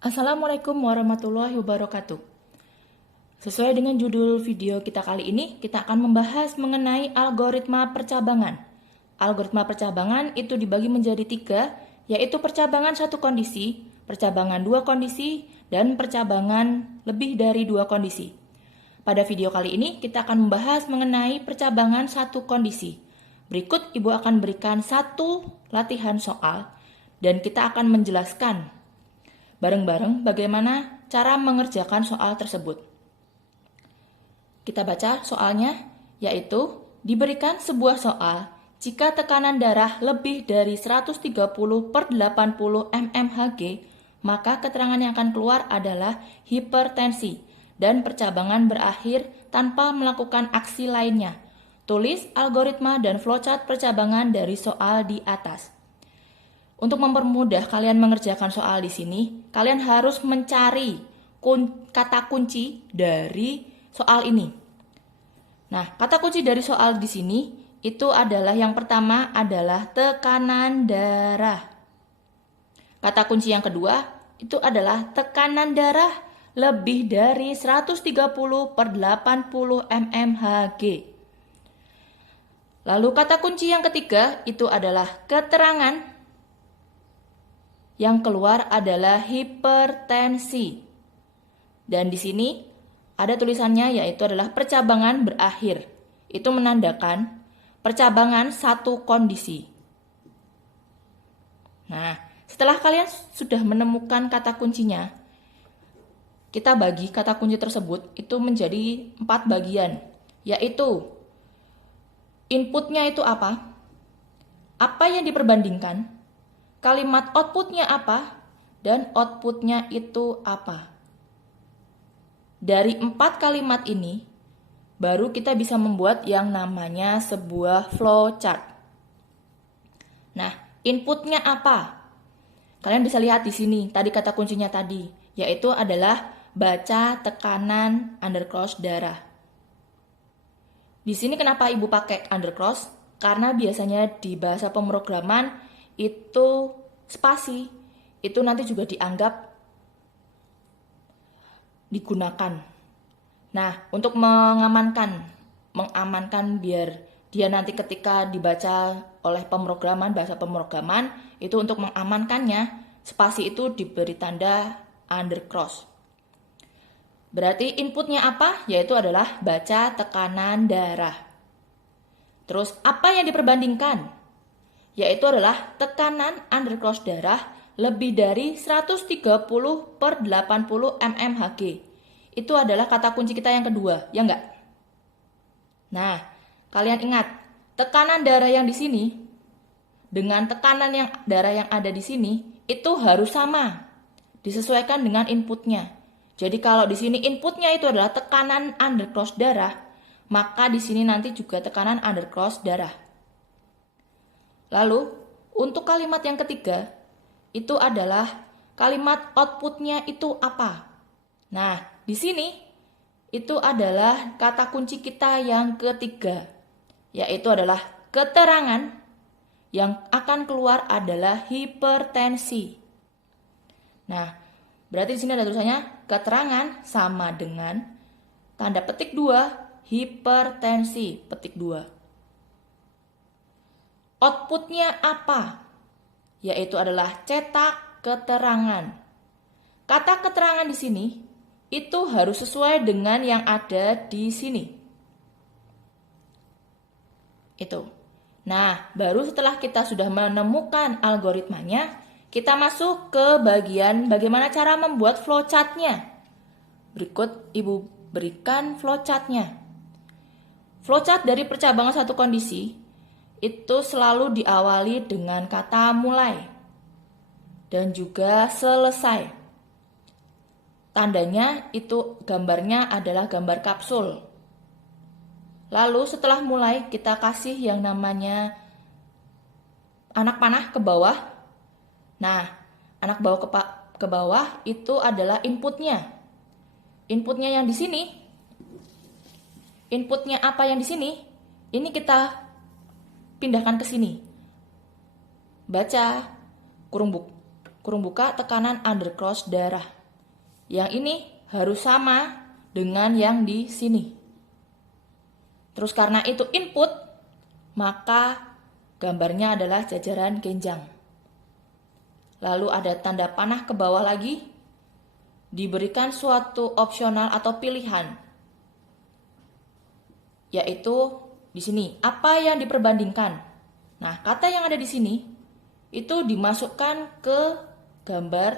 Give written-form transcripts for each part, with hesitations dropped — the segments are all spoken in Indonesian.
Assalamualaikum warahmatullahi wabarakatuh. Sesuai dengan judul video kita kali ini, kita akan membahas mengenai algoritma percabangan. Algoritma percabangan itu dibagi menjadi 3, yaitu percabangan satu kondisi, percabangan 2 kondisi, dan percabangan lebih dari 2 kondisi. Pada video kali ini, kita akan membahas mengenai percabangan satu kondisi. Berikut Ibu akan berikan satu latihan soal, dan kita akan menjelaskan bareng-bareng bagaimana cara mengerjakan soal tersebut. Kita baca soalnya, yaitu diberikan sebuah soal jika tekanan darah lebih dari 130/80 mmHg, maka keterangan yang akan keluar adalah hipertensi dan percabangan berakhir tanpa melakukan aksi lainnya. Tulis algoritma dan flowchart percabangan dari soal di atas. Untuk mempermudah kalian mengerjakan soal di sini, kalian harus mencari kata kunci dari soal ini. Nah, kata kunci dari soal di sini itu adalah yang pertama adalah tekanan darah. Kata kunci yang kedua itu adalah tekanan darah lebih dari 130/80 mmHg. Lalu kata kunci yang ketiga itu adalah keterangan. Yang keluar adalah hipertensi. Dan di sini ada tulisannya yaitu adalah percabangan berakhir. Itu menandakan percabangan satu kondisi. Nah, setelah kalian sudah menemukan kata kuncinya, kita bagi kata kunci tersebut itu menjadi 4 bagian, yaitu inputnya itu apa yang diperbandingkan, kalimat outputnya apa, dan outputnya itu apa. Dari 4 kalimat ini, baru kita bisa membuat yang namanya sebuah flowchart. Nah, inputnya apa? Kalian bisa lihat di sini, tadi kata kuncinya tadi, yaitu adalah baca tekanan undercross darah. Di sini kenapa Ibu pakai undercross? Karena biasanya di bahasa pemrograman itu spasi itu nanti juga dianggap digunakan. Nah, untuk mengamankan biar dia nanti ketika dibaca oleh bahasa pemrograman, itu untuk mengamankannya, spasi itu diberi tanda undercross. Berarti inputnya apa? Yaitu adalah baca tekanan darah. Terus apa yang diperbandingkan? Yaitu adalah tekanan undercross darah lebih dari 130/80 mmHg. Itu adalah kata kunci kita yang kedua, ya enggak? Nah, kalian ingat, tekanan darah yang di sini dengan tekanan darah yang ada di sini itu harus sama, disesuaikan dengan inputnya. Jadi kalau di sini inputnya itu adalah tekanan undercross darah, maka di sini nanti juga tekanan undercross darah. Lalu, untuk kalimat yang ketiga, itu adalah kalimat outputnya itu apa? Nah, di sini, itu adalah kata kunci kita yang ketiga, yaitu adalah keterangan yang akan keluar adalah hipertensi. Nah, berarti di sini ada tulisannya keterangan sama dengan tanda petik 2, hipertensi, petik 2. Outputnya apa? Yaitu adalah cetak keterangan. Kata keterangan di sini itu harus sesuai dengan yang ada di sini. Itu. Nah, baru setelah kita sudah menemukan algoritmanya, kita masuk ke bagian bagaimana cara membuat flowchartnya. Berikut Ibu berikan flowchartnya. Flowchart dari percabangan satu kondisi itu selalu diawali dengan kata mulai dan juga selesai. Tandanya itu gambarnya adalah gambar kapsul. Lalu setelah mulai kita kasih yang namanya anak panah ke bawah. Nah, anak bawah ke bawah itu adalah inputnya. Inputnya yang di sini. Inputnya apa yang di sini? Ini kita pindahkan ke sini. Baca kurung kurung buka, tekanan undercross darah. Yang ini harus sama dengan yang di sini. Terus karena itu input, maka gambarnya adalah jajaran genjang. Lalu ada tanda panah ke bawah lagi, diberikan suatu opsional atau pilihan, yaitu di sini apa yang diperbandingkan. Nah, kata yang ada di sini itu dimasukkan ke gambar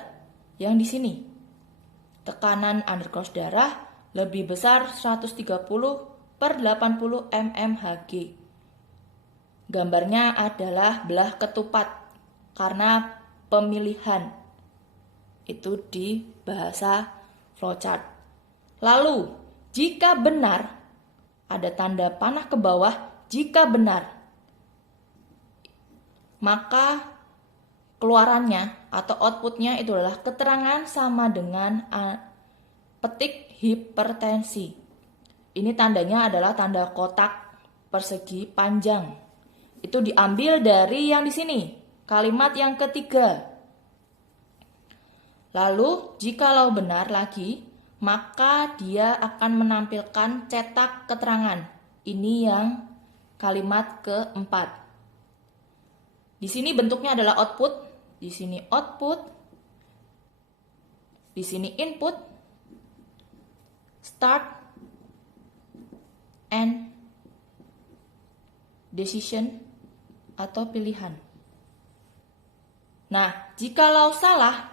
yang di sini. Tekanan undercross darah lebih besar 130/80 mmHg. Gambarnya adalah belah ketupat karena pemilihan itu di bahasa flowchart. Lalu, jika benar, ada tanda panah ke bawah, jika benar, maka keluarannya atau outputnya itu adalah keterangan sama dengan petik hipertensi. Ini tandanya adalah tanda kotak persegi panjang. Itu diambil dari yang di sini, kalimat yang ketiga. Lalu, jikalau benar lagi, maka dia akan menampilkan cetak keterangan. Ini yang kalimat keempat. Di sini bentuknya adalah output, di sini output, di sini input, start, and decision atau pilihan. Nah, jikalau salah,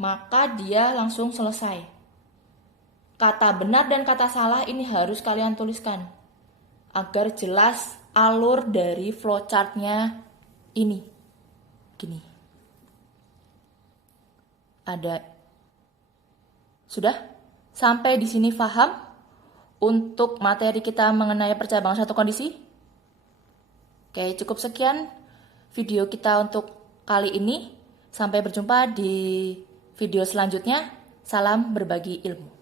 maka dia langsung selesai. Kata benar dan kata salah ini harus kalian tuliskan agar jelas alur dari flowchartnya ini. Gini. Ada. Sudah? Sampai di sini paham untuk materi kita mengenai percabangan satu kondisi? Oke, cukup sekian video kita untuk kali ini. Sampai berjumpa di video selanjutnya. Salam berbagi ilmu.